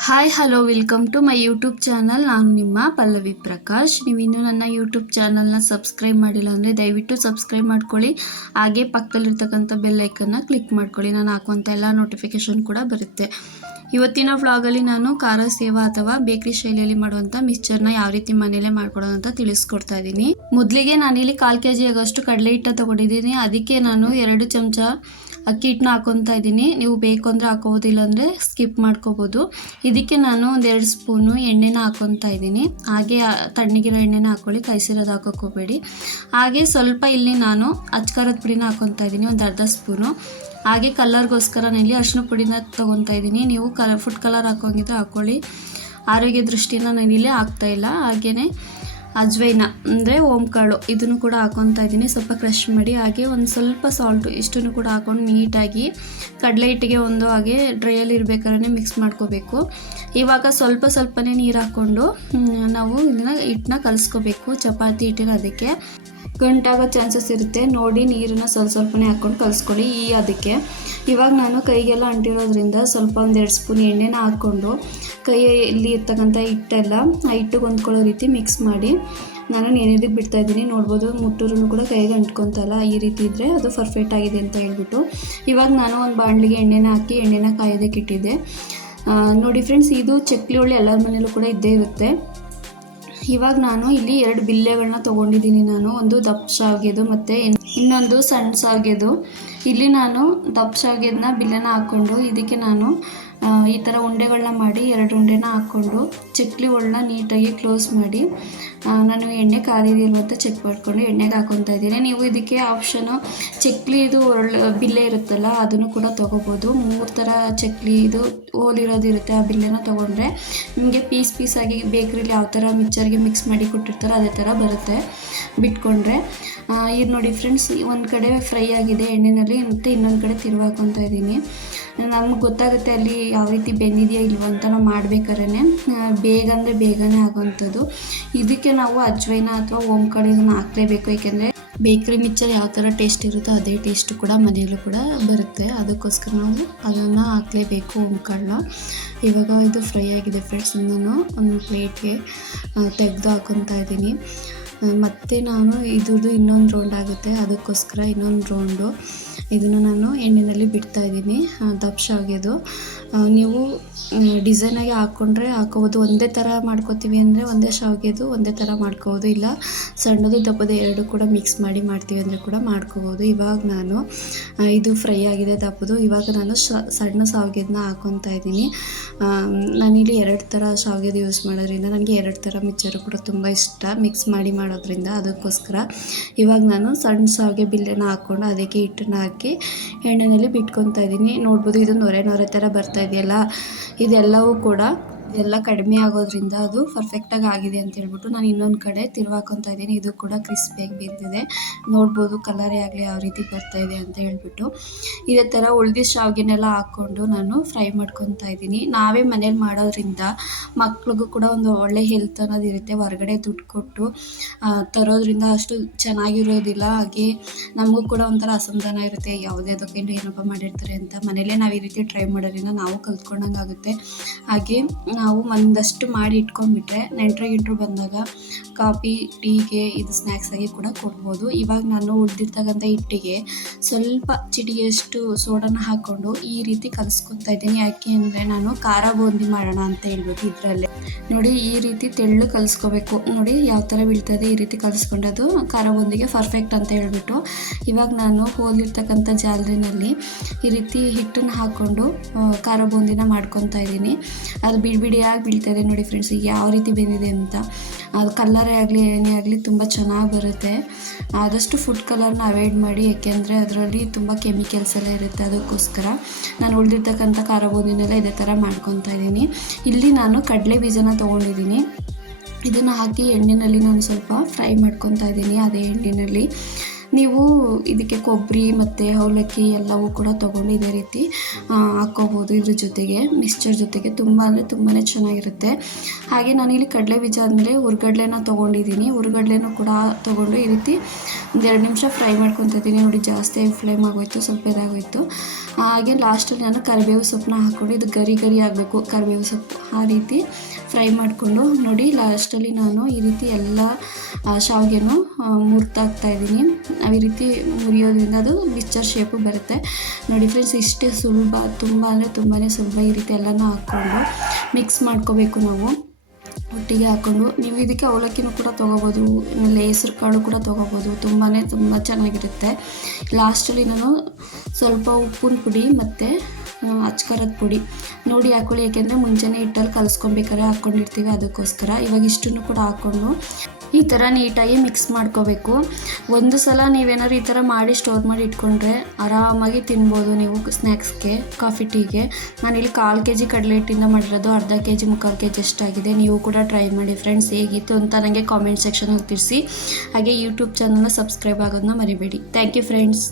Hi hello welcome to my YouTube channel. ನಾನು ನಿಮ್ಮ ಪಲ್ಲವಿ ಪ್ರಕಾಶ್. ನೀವು ಇನ್ನೂ ನನ್ನ ಯೂಟ್ಯೂಬ್ ಚಾನಲ್ನ ಸಬ್ಸ್ಕ್ರೈಬ್ ಮಾಡಿಲ್ಲ ಅಂದರೆ ದಯವಿಟ್ಟು ಸಬ್ಸ್ಕ್ರೈಬ್ ಮಾಡ್ಕೊಳ್ಳಿ. ಹಾಗೆ ಪಕ್ಕದಲ್ಲಿರ್ತಕ್ಕಂಥ ಬೆಲ್ ಐಕನ್ನ ಕ್ಲಿಕ್ ಮಾಡ್ಕೊಳ್ಳಿ. ನಾನು ಹಾಕುವಂಥ ಎಲ್ಲ ನೋಟಿಫಿಕೇಷನ್ ಕೂಡ ಬರುತ್ತೆ. ಇವತ್ತಿನ ವ್ಲಾಗಲ್ಲಿ ನಾನು ಖಾರ ಸೇವಾ ಅಥವಾ ಬೇಕ್ರಿ ಶೈಲಿಯಲ್ಲಿ ಮಾಡುವಂಥ ಮಿಕ್ಸ್ಚರ್ನ ಯಾವ ರೀತಿ ಮನೆಯಲ್ಲೇ ಮಾಡ್ಕೊಡೋದು ಅಂತ ತಿಳಿಸ್ಕೊಡ್ತಾ ಇದ್ದೀನಿ. ಮೊದಲಿಗೆ ನಾನಿಲ್ಲಿ 1/4 kg ಆಗೋಷ್ಟು ಕಡಲೆ ಹಿಟ್ಟು ತೊಗೊಂಡಿದ್ದೀನಿ. ಅದಕ್ಕೆ ನಾನು 2 ಚಮಚ ಅಕ್ಕಿ ಹಿಟ್ಟನ್ನ ಹಾಕೊತಾ ಇದ್ದೀನಿ. ನೀವು ಬೇಕು ಅಂದರೆ ಹಾಕೋಬೋದು, ಇಲ್ಲಾಂದರೆ ಸ್ಕಿಪ್ ಮಾಡ್ಕೋಬೋದು. ಇದಕ್ಕೆ ನಾನು 1-2 ಸ್ಪೂನು ಎಣ್ಣೆನ ಹಾಕೊತಾ ಇದ್ದೀನಿ. ಹಾಗೆ ತಣ್ಣಗಿರೋ ಎಣ್ಣೆನ ಹಾಕ್ಕೊಳ್ಳಿ, ಕಾಯಿಸಿರೋದು ಹಾಕೋಕೆ ಹೋಗಬೇಡಿ. ಹಾಗೆ ಸ್ವಲ್ಪ ಇಲ್ಲಿ ನಾನು ಅಚ್ಕಾರದ ಪುಡಿನ ಹಾಕೊತಾ ಇದ್ದೀನಿ, ಒಂದು ಅರ್ಧ ಸ್ಪೂನು. ಹಾಗೆ ಕಲರ್ಗೋಸ್ಕರ ನಾನಿಲ್ಲಿ ಅರಿಶಿನ ಪುಡಿನ ತೊಗೊತಾ ಇದ್ದೀನಿ. ನೀವು ಫುಡ್ ಕಲರ್ ಹಾಕೋಂಗಿದ್ರೆ ಹಾಕ್ಕೊಳ್ಳಿ. ಆರೋಗ್ಯ ದೃಷ್ಟಿಯಿಂದ ನಾನಿಲ್ಲಿ ಹಾಕ್ತಾಯಿಲ್ಲ. ಹಾಗೆಯೇ ಅಜ್ವೈನ ಅಂದರೆ ಓಂಕಾಳು ಇದನ್ನು ಕೂಡ ಹಾಕೊತಾ ಇದ್ದೀನಿ, ಸ್ವಲ್ಪ ಕ್ರಷ್ ಮಾಡಿ. ಹಾಗೆ ಒಂದು ಸ್ವಲ್ಪ ಸಾಲ್ಟು ಇಷ್ಟನ್ನು ಕೂಡ ಹಾಕ್ಕೊಂಡು ನೀಟಾಗಿ ಕಡಲೆ ಹಿಟ್ಟಿಗೆ ಒಂದು ಹಾಗೆ ಡ್ರೈಯಲ್ಲಿ ಇರಬೇಕಾದ್ರೆ ಮಿಕ್ಸ್ ಮಾಡ್ಕೋಬೇಕು. ಇವಾಗ ಸ್ವಲ್ಪನೇ ನೀರು ಹಾಕ್ಕೊಂಡು ನಾವು ಇದನ್ನು ಹಿಟ್ಟನ್ನ ಕಲಿಸ್ಕೋಬೇಕು. ಚಪಾತಿ ಹಿಟ್ಟಿನ ಅದಕ್ಕೆ ಗಂಟಾಗೋ ಚಾನ್ಸಸ್ ಇರುತ್ತೆ, ನೋಡಿ ನೀರನ್ನು ಸ್ವಲ್ಪನೇ ಹಾಕ್ಕೊಂಡು ಕಲಿಸ್ಕೊಳ್ಳಿ. ಅದಕ್ಕೆ ಇವಾಗ ನಾನು ಕೈಗೆಲ್ಲ ಅಂಟಿರೋದ್ರಿಂದ ಸ್ವಲ್ಪ 1-2 ಸ್ಪೂನ್ ಎಣ್ಣೆನ ಹಾಕ್ಕೊಂಡು ಕೈಯಲ್ಲಿ ಇರ್ತಕ್ಕಂಥ ಹಿಟ್ಟೆಲ್ಲ ಆ ಹಿಟ್ಟಿಗೆ ಹೊಂದ್ಕೊಳ್ಳೋ ರೀತಿ ಮಿಕ್ಸ್ ಮಾಡಿ ನಾನು ನೆನೆದಕ್ಕೆ ಬಿಡ್ತಾಯಿದ್ದೀನಿ. ನೋಡ್ಬೋದು, ಮುಟ್ಟೂರು ಕೂಡ ಕೈಗೆ ಅಂಟ್ಕೊತಲ್ಲ, ಈ ರೀತಿ ಇದ್ದರೆ ಅದು ಪರ್ಫೆಕ್ಟ್ ಆಗಿದೆ ಅಂತ ಹೇಳ್ಬಿಟ್ಟು ಇವಾಗ ನಾನು ಒಂದು ಬಾಣಲಿಗೆ ಎಣ್ಣೆನ ಹಾಕಿ ಎಣ್ಣೆನ ಕಾಯೋದಕ್ಕೆ ಇಟ್ಟಿದ್ದೆ. ನೋಡಿ ಫ್ರೆಂಡ್ಸ್, ಇದು ಚಕ್ಲಿ ಒಳ್ಳೆ ಎಲ್ಲರ ಮನೇಲೂ ಕೂಡ ಇದ್ದೇ ಇರುತ್ತೆ. ಇವಾಗ ನಾನು ಇಲ್ಲಿ 2 ಬಿಲ್ಲೆಗಳನ್ನ ತೊಗೊಂಡಿದ್ದೀನಿ. ನಾನು ಒಂದು ದಪ್ಪ ಶಾವಿಗೆದು ಮತ್ತು ಇನ್ನೊಂದು ಸಣ್ಣ ಶಾವಿಗೆದು. ಇಲ್ಲಿ ನಾನು ದಪ್ಪ ಶಾವಿಗೆದನ್ನ ಬಿಲ್ಲೆನ ಹಾಕ್ಕೊಂಡು ಇದಕ್ಕೆ ನಾನು ಈ ಥರ ಉಂಡೆಗಳನ್ನ ಮಾಡಿ 2 ಉಂಡೆನ ಹಾಕ್ಕೊಂಡು ಚಕ್ಲಿಗಳನ್ನ ನೀಟಾಗಿ ಕ್ಲೋಸ್ ಮಾಡಿ ನಾನು ಎಣ್ಣೆ ಕಾದಿದೆಯಲ್ವ ಅಂತ ಚೆಕ್ ಮಾಡಿಕೊಂಡು ಎಣ್ಣೆಗೆ ಹಾಕ್ಕೊತಾ ಇದ್ದೀನಿ. ನೀವು ಇದಕ್ಕೆ ಆಪ್ಷನು ಚಕ್ಲಿ ಇದು ಬಿಲ್ಲೆ ಇರುತ್ತಲ್ಲ ಅದನ್ನು ಕೂಡ ತೊಗೋಬೋದು. 3 ಥರ ಚಕ್ಲಿ ಇದು ಹೋಲಿರೋದು ಇರುತ್ತೆ. ಆ ಬಿಲ್ಲೆನ ತೊಗೊಂಡ್ರೆ ನಿಮಗೆ ಪೀಸಾಗಿ ಬೇಕ್ರಿಲಿ ಯಾವ ಥರ ಮಿಕ್ಸರ್ಗೆ ಮಿಕ್ಸ್ ಮಾಡಿ ಕೊಟ್ಟಿರ್ತಾರೋ ಅದೇ ಥರ ಬರುತ್ತೆ ಬಿಟ್ಕೊಂಡ್ರೆ. ಇದು ನೋಡಿ ಫ್ರೆಂಡ್ಸ್, ಒಂದು ಕಡೆ ಫ್ರೈ ಆಗಿದೆ ಎಣ್ಣೆಯಲ್ಲಿ, ಮತ್ತು ಇನ್ನೊಂದು ಕಡೆ ತಿರುವಾಕೊತಾ ಇದ್ದೀನಿ. ನಮ್ಗೆ ಗೊತ್ತಾಗುತ್ತೆ ಅಲ್ಲಿ ಯಾವ ರೀತಿ ಬೆಂದಿದೆಯಾ ಇಲ್ವೋ ಅಂತ ನಾವು ಮಾಡ್ಬೇಕಾದ್ರೆ ಬೇಗನೆ ಆಗೋವಂಥದ್ದು. ಇದಕ್ಕೆ ನಾವು ಅಜ್ವೈನ ಅಥವಾ ಓಂಕಾಳು ಇದನ್ನು ಹಾಕಲೇಬೇಕು, ಏಕೆಂದರೆ ಬೇಕ್ರಿ ಮಿಕ್ಚರ್ ಯಾವ ಥರ ಟೇಸ್ಟ್ ಇರುತ್ತೋ ಅದೇ ಟೇಸ್ಟು ಕೂಡ ಮನೆಯಲ್ಲೂ ಕೂಡ ಬರುತ್ತೆ. ಅದಕ್ಕೋಸ್ಕರ ನಾವು ಅದನ್ನು ಹಾಕಲೇಬೇಕು, ಓಂಕಾಳನ್ನ. ಇವಾಗ ಇದು ಫ್ರೈ ಆಗಿದೆ ಫ್ರೆಂಡ್ಸ್, ನಾನು ಒಂದು ಪ್ಲೇಟ್ಗೆ ತೆಗೆದು ಹಾಕೊತಾ ಇದ್ದೀನಿ. ಮತ್ತು ನಾನು ಇದ್ರದ್ದು ಇನ್ನೊಂದು ರೌಂಡ್ ಆಗುತ್ತೆ, ಅದಕ್ಕೋಸ್ಕರ ಇನ್ನೊಂದು ರೌಂಡು ಇದನ್ನು ನಾನು ಎಣ್ಣೆಯಲ್ಲಿ ಬಿಡ್ತಾಯಿದ್ದೀನಿ. ದಪ್ಪ ಶಾವಿಗೆದು ನೀವು ಡಿಸೈನಾಗಿ ಹಾಕ್ಕೊಂಡ್ರೆ ಹಾಕೋಬೋದು. ಒಂದೇ ಥರ ಮಾಡ್ಕೋತೀವಿ ಅಂದರೆ ಒಂದೇ ಶಾವಿಗೆದು ಒಂದೇ ಥರ ಮಾಡ್ಕೋಬೋದು, ಇಲ್ಲ ಸಣ್ಣದು ದಪ್ಪದು 2 ಕೂಡ ಮಿಕ್ಸ್ ಮಾಡಿ ಮಾಡ್ತೀವಿ ಅಂದರೆ ಕೂಡ ಮಾಡ್ಕೋಬೋದು. ಇವಾಗ ನಾನು ಇದು ಫ್ರೈ ಆಗಿದೆ ದಪ್ಪದು. ಇವಾಗ ನಾನು ಸಣ್ಣ ಶಾವಿಗೆದನ್ನ ಹಾಕ್ಕೊತಾ ಇದ್ದೀನಿ. ನಾನಿಲ್ಲಿ 2 ಥರ ಶಾವಿಗೆದು ಯೂಸ್ ಮಾಡೋದ್ರಿಂದ ನನಗೆ 2 ಥರ ಮಿಕ್ಚರು ಕೂಡ ತುಂಬ ಇಷ್ಟ, ಮಿಕ್ಸ್ ಮಾಡಿ ಮಾಡೋದ್ರಿಂದ. ಅದಕ್ಕೋಸ್ಕರ ಇವಾಗ ನಾನು ಸಣ್ಣ ಶಾವಿಗೆ ಬಿಲ್ಲೆನ ಹಾಕ್ಕೊಂಡು ಅದಕ್ಕೆ ಹಿಟ್ಟನ್ನು ಹಾಕಿ ಎಣ್ಣೆಯಲ್ಲಿ ಬಿಟ್ಕೊತಾ ಇದ್ದೀನಿ. ನೋಡ್ಬೋದು, ಇದು ನೊರೆ ಥರ ಬರ್ತಾ ಇದೆಯಲ್ಲ, ಇದೆಲ್ಲವೂ ಕೂಡ ಎಲ್ಲ ಕಡಿಮೆ ಆಗೋದ್ರಿಂದ ಅದು ಪರ್ಫೆಕ್ಟಾಗಿ ಆಗಿದೆ ಅಂತ ಹೇಳ್ಬಿಟ್ಟು ನಾನು ಇನ್ನೊಂದು ಕಡೆ ತಿರುವಾಕೊತಾ ಇದ್ದೀನಿ. ಇದು ಕೂಡ ಕ್ರಿಸ್ಪಿಯಾಗಿ ಬೆಂದಿದೆ, ನೋಡ್ಬೋದು ಕಲರೇ ಆಗಲಿ ಯಾವ ರೀತಿ ಬರ್ತಾಯಿದೆ ಅಂತ ಹೇಳ್ಬಿಟ್ಟು. ಇದೇ ಥರ ಉಳಿದ ಶಾವಿಗೆನೆಲ್ಲ ಹಾಕ್ಕೊಂಡು ನಾನು ಫ್ರೈ ಮಾಡ್ಕೊತಾ ಇದ್ದೀನಿ. ನಾವೇ ಮನೇಲಿ ಮಾಡೋದ್ರಿಂದ ಮಕ್ಳಿಗೂ ಕೂಡ ಒಂದು ಒಳ್ಳೆ ಹೆಲ್ತ್ ಅನ್ನೋದು ಇರುತ್ತೆ. ಹೊರಗಡೆ ದುಡ್ಡು ಕೊಟ್ಟು ತರೋದ್ರಿಂದ ಅಷ್ಟು ಚೆನ್ನಾಗಿರೋದಿಲ್ಲ. ಹಾಗೆ ನಮಗೂ ಕೂಡ ಒಂಥರ ಅಸಮಾಧಾನ ಇರುತ್ತೆ, ಯಾವುದೇ ಅದಕ್ಕೆ ಏನಪ್ಪ ಮಾಡಿರ್ತಾರೆ ಅಂತ. ಮನೇಲೇ ನಾವು ಈ ರೀತಿ ಟ್ರೈ ಮಾಡೋದ್ರಿಂದ ನಾವು ಕಲ್ತ್ಕೊಂಡಂಗೆ ಆಗುತ್ತೆ. ಹಾಗೆ ನಾವು ಒಂದಷ್ಟು ಮಾಡಿ ಇಟ್ಕೊಂಡ್ಬಿಟ್ರೆ ನೆಂಟರು ಬಂದಾಗ ಕಾಫಿ ಟೀಗೆ ಇದು ಸ್ನ್ಯಾಕ್ಸ್ ಆಗಿ ಕೂಡ ಕೊಡ್ಬೋದು. ಇವಾಗ ನಾನು ಉಳಿದಿರ್ತಕ್ಕಂಥ ಹಿಟ್ಟಿಗೆ ಸ್ವಲ್ಪ ಚಿಟಿಗೆಯಷ್ಟು ಸೋಡಾನ ಹಾಕ್ಕೊಂಡು ಈ ರೀತಿ ಕಲಿಸ್ಕೊತಾ ಇದ್ದೀನಿ. ಯಾಕೆ ಅಂದರೆ ನಾನು ಖಾರ ಬೂಂದಿ ಮಾಡೋಣ ಅಂತ ಹೇಳ್ಬಿಟ್ಟು ಇದರಲ್ಲೇ ನೋಡಿ ಈ ರೀತಿ ತೆಳ್ಳು ಕಲಿಸ್ಕೋಬೇಕು. ನೋಡಿ ಯಾವ ಥರ ಬೀಳ್ತದೆ, ಈ ರೀತಿ ಕಲಿಸ್ಕೊಂಡದು ಖಾರ ಬೂಂದಿಗೆ ಪರ್ಫೆಕ್ಟ್ ಅಂತ ಹೇಳ್ಬಿಟ್ಟು ಇವಾಗ ನಾನು ಹೋಲಿರ್ತಕ್ಕಂಥ ಜಾಲರಿನಲ್ಲಿ ಈ ರೀತಿ ಹಿಟ್ಟನ್ನು ಹಾಕ್ಕೊಂಡು ಖಾರ ಬೂಂದಿನ ಮಾಡ್ಕೊತಾ ಇದ್ದೀನಿ. ಅದು ಬಿಡಿಯಾಗಿ ಬೀಳ್ತಾಯಿದೆ ನೋಡಿ ಫ್ರೆಂಡ್ಸ್, ಈಗ ಯಾವ ರೀತಿ ಬೆಂದಿದೆ ಅಂತ. ಅದು ಕಲರೇ ಆಗಲಿ ಏನೇ ಆಗಲಿ ತುಂಬ ಚೆನ್ನಾಗಿ ಬರುತ್ತೆ. ಆದಷ್ಟು ಫುಡ್ ಕಲರ್ನ ಅವಾಯ್ಡ್ ಮಾಡಿ, ಏಕೆಂದರೆ ಅದರಲ್ಲಿ ತುಂಬ ಕೆಮಿಕಲ್ಸ್ ಎಲ್ಲ ಇರುತ್ತೆ. ಅದಕ್ಕೋಸ್ಕರ ನಾನು ಉಳಿದಿರ್ತಕ್ಕಂಥ ಖಾರ ಬೂಂದಿನೆಲ್ಲ ಇದೇ ಥರ ಮಾಡ್ಕೊತಾ ಇದ್ದೀನಿ. ಇಲ್ಲಿ ನಾನು ಕಡಲೆ ಬೀಜನ ತೊಗೊಂಡಿದ್ದೀನಿ. ಇದನ್ನು ಹಾಕಿ ಎಣ್ಣೆಯಲ್ಲಿ ನಾನು ಸ್ವಲ್ಪ ಫ್ರೈ ಮಾಡ್ಕೊತಾ ಇದ್ದೀನಿ. ಅದೇ ಎಣ್ಣೆಯಲ್ಲಿ ನೀವು ಇದಕ್ಕೆ ಕೊಬ್ಬರಿ ಮತ್ತು ಅವಲಕ್ಕಿ ಎಲ್ಲವೂ ಕೂಡ ತೊಗೊಂಡು ಇದೇ ರೀತಿ ಹಾಕ್ಕೋಬೋದು. ಇದ್ರ ಜೊತೆಗೆ ಮಿಕ್ಸ್ಚರ್ ಜೊತೆಗೆ ತುಂಬಾ ಚೆನ್ನಾಗಿರುತ್ತೆ. ಹಾಗೆ ನಾನಿಲ್ಲಿ ಕಡಲೆ ಬೀಜ ಆದಮೇಲೆ ಹುರ್ಗಡ್ಲೆನ ತೊಗೊಂಡಿದ್ದೀನಿ. ಹುರ್ಗಡ್ಲೆನೂ ಕೂಡ ತೊಗೊಂಡು ಈ ರೀತಿ 1-2 ನಿಮಿಷ ಫ್ರೈ ಮಾಡ್ಕೊತಾ ಇದ್ದೀನಿ. ನೋಡಿ ಜಾಸ್ತಿ ಫ್ಲೇಮ್ ಆಗೋಯ್ತು, ಸ್ವಲ್ಪ ಇದಾಗೋಯ್ತು. ಹಾಗೆ ಲಾಸ್ಟಲ್ಲಿ ನಾನು ಕರಿಬೇವು ಸೊಪ್ಪನ್ನ ಹಾಕ್ಕೊಂಡು ಇದು ಗರಿ ಆಗಬೇಕು ಕರಿಬೇವು ಸೊಪ್ಪು, ಆ ರೀತಿ ಫ್ರೈ ಮಾಡಿಕೊಂಡು ನೋಡಿ ಲಾಸ್ಟಲ್ಲಿ ನಾನು ಈ ರೀತಿ ಎಲ್ಲ ಶಾವಿಗೆನೂ ಮುರ್ತಾಕ್ತಾಯಿದ್ದೀನಿ. ಈ ರೀತಿ ಮುರಿಯೋದ್ರಿಂದ ಅದು ಮಿಕ್ಸ್ಚರ್ ಶೇಪು ಬರುತ್ತೆ. ನೋಡಿ ಫ್ರೆಂಡ್ಸ್, ಇಷ್ಟೇ ಸುಲಭ, ತುಂಬ ತುಂಬಾ ಸುಲಭ. ಈ ರೀತಿ ಎಲ್ಲನೂ ಹಾಕ್ಕೊಂಡು ಮಿಕ್ಸ್ ಮಾಡ್ಕೋಬೇಕು ನಾವು ಒಟ್ಟಿಗೆ ಹಾಕ್ಕೊಂಡು. ನೀವು ಇದಕ್ಕೆ ಅವಲಕ್ಕಿನೂ ಕೂಡ ತೊಗೋಬೋದು, ಆಮೇಲೆ ಹೆಸ್ರು ಕಾಳು ಕೂಡ ತೊಗೋಬೋದು. ತುಂಬ ಚೆನ್ನಾಗಿರುತ್ತೆ. ಲಾಸ್ಟಲ್ಲಿ ನಾನು ಸ್ವಲ್ಪ ಉಪ್ಪಿನ ಪುಡಿ ಮತ್ತು ಅಚ್ಕಾರದ ಪುಡಿ ನೋಡಿ ಹಾಕ್ಕೊಳ್ಳಿ, ಯಾಕೆಂದರೆ ಮುಂಚೆನೇ ಹಿಟ್ಟಲ್ಲಿ ಕಲಿಸ್ಕೊಬೇಕಾದ್ರೆ ಹಾಕ್ಕೊಂಡಿರ್ತೀವಿ, ಅದಕ್ಕೋಸ್ಕರ. ಇವಾಗ ಇಷ್ಟನ್ನು ಕೂಡ ಹಾಕ್ಕೊಂಡು ಈ ಥರ ನೀಟಾಗಿ ಮಿಕ್ಸ್ ಮಾಡ್ಕೋಬೇಕು. ಒಂದು ಸಲ ನೀವೇನಾದ್ರು ಈ ಥರ ಮಾಡಿ ಸ್ಟೋರ್ ಮಾಡಿ ಇಟ್ಕೊಂಡ್ರೆ ಆರಾಮಾಗಿ ತಿನ್ಬೋದು ನೀವು ಸ್ನ್ಯಾಕ್ಸ್ಗೆ, ಕಾಫಿ ಟೀಗೆ. ನಾನಿಲ್ಲಿ 1/4 kg ಕಡಲೆ ಹಿಟ್ಟಿಂದ ಮಾಡಿರೋದು, 1/2 kg 3/4 kg ಅಷ್ಟಾಗಿದೆ. ನೀವು ಕೂಡ ಟ್ರೈ ಮಾಡಿ ಫ್ರೆಂಡ್ಸ್, ಹೇಗಿತ್ತು ಅಂತ ನನಗೆ ಕಾಮೆಂಟ್ ಸೆಕ್ಷನಲ್ಲಿ ತಿಳಿಸಿ. ಹಾಗೆ ಯೂಟ್ಯೂಬ್ ಚಾನಲ್ನ ಸಬ್ಸ್ಕ್ರೈಬ್ ಆಗೋದನ್ನ ಮರಿಬೇಡಿ. Thank you friends.